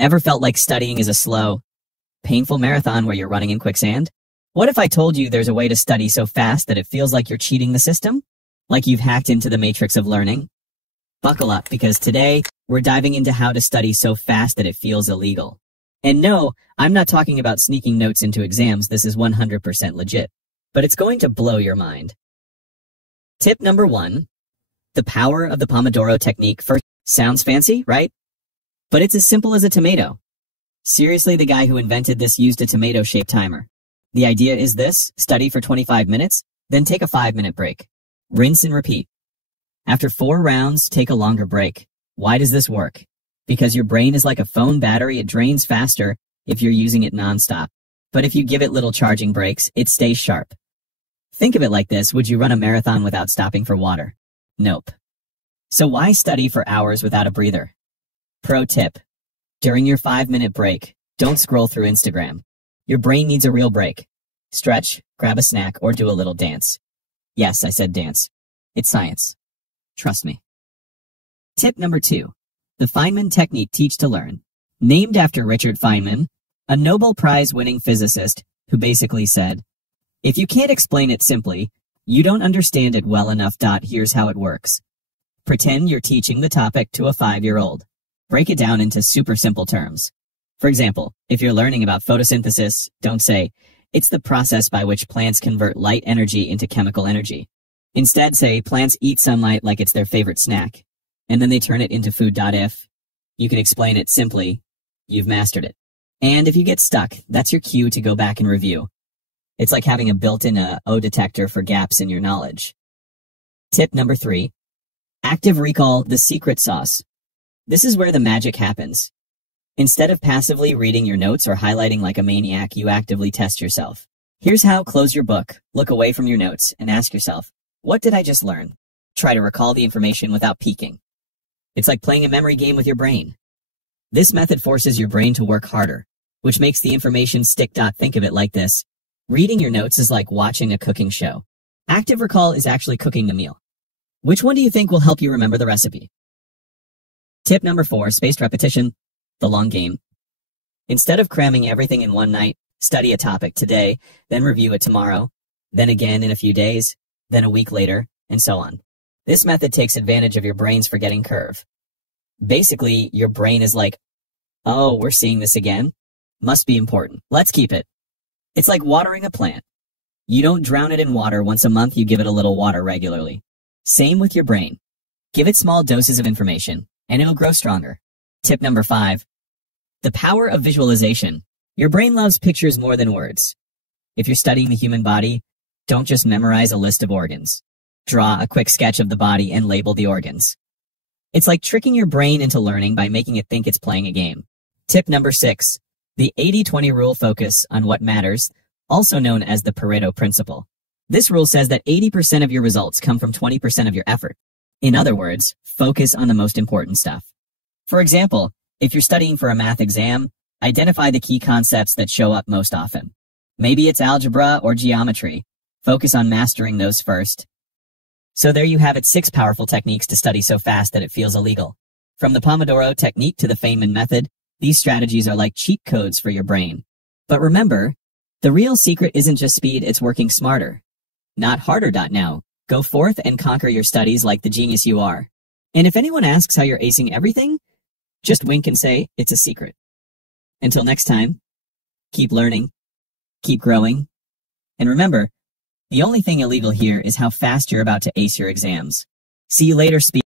Ever felt like studying is a slow, painful marathon where you're running in quicksand? What if I told you there's a way to study so fast that it feels like you're cheating the system? Like you've hacked into the matrix of learning? Buckle up, because today, we're diving into how to study so fast that it feels illegal. And no, I'm not talking about sneaking notes into exams. This is 100% legit. But it's going to blow your mind. Tip number 1. The power of the Pomodoro technique. First, sounds fancy, right? But it's as simple as a tomato. Seriously, the guy who invented this used a tomato-shaped timer. The idea is this: study for 25 minutes, then take a 5-minute break. Rinse and repeat. After 4 rounds, take a longer break. Why does this work? Because your brain is like a phone battery. It drains faster if you're using it nonstop. But if you give it little charging breaks, it stays sharp. Think of it like this: would you run a marathon without stopping for water? Nope. So why study for hours without a breather? Pro tip. During your 5-minute break, don't scroll through Instagram. Your brain needs a real break. Stretch, grab a snack, or do a little dance. Yes, I said dance. It's science. Trust me. Tip number 2. The Feynman technique. Teach to learn. Named after Richard Feynman, a Nobel Prize-winning physicist who basically said, if you can't explain it simply, you don't understand it well enough. Here's how it works. Pretend you're teaching the topic to a 5-year-old. Break it down into super simple terms. For example, if you're learning about photosynthesis, don't say, it's the process by which plants convert light energy into chemical energy. Instead, say, plants eat sunlight like it's their favorite snack, and then they turn it into food. If you can explain it simply, you've mastered it. And if you get stuck, that's your cue to go back and review. It's like having a built-in O detector for gaps in your knowledge. Tip number 3. Active recall. The secret sauce. This is where the magic happens. Instead of passively reading your notes or highlighting like a maniac, you actively test yourself. Here's how: close your book, look away from your notes, and ask yourself, what did I just learn? Try to recall the information without peeking. It's like playing a memory game with your brain. This method forces your brain to work harder, which makes the information stick. Think of it like this. Reading your notes is like watching a cooking show. Active recall is actually cooking the meal. Which one do you think will help you remember the recipe? Tip number 4. Spaced repetition. The long game. Instead of cramming everything in one night, study a topic today, then review it tomorrow, then again in a few days, then a week later, and so on. This method takes advantage of your brain's forgetting curve. Basically, your brain is like, oh, we're seeing this again? Must be important. Let's keep it. It's like watering a plant. You don't drown it in water once a month, you give it a little water regularly. Same with your brain. Give it small doses of information, and it'll grow stronger. Tip number 5. The power of visualization. Your brain loves pictures more than words. If you're studying the human body, don't just memorize a list of organs. Draw a quick sketch of the body and label the organs. It's like tricking your brain into learning by making it think it's playing a game. Tip number 6. The 80-20 rule. Focus on what matters, also known as the Pareto principle. This rule says that 80% of your results come from 20% of your effort. In other words, focus on the most important stuff. For example, if you're studying for a math exam, identify the key concepts that show up most often. Maybe it's algebra or geometry. Focus on mastering those first. So there you have it, 6 powerful techniques to study so fast that it feels illegal. From the Pomodoro technique to the Feynman method, these strategies are like cheat codes for your brain. But remember, the real secret isn't just speed, it's working smarter. Not harder. Now, go forth and conquer your studies like the genius you are. And if anyone asks how you're acing everything, just wink and say, it's a secret. Until next time, keep learning, keep growing, and remember, the only thing illegal here is how fast you're about to ace your exams. See you later,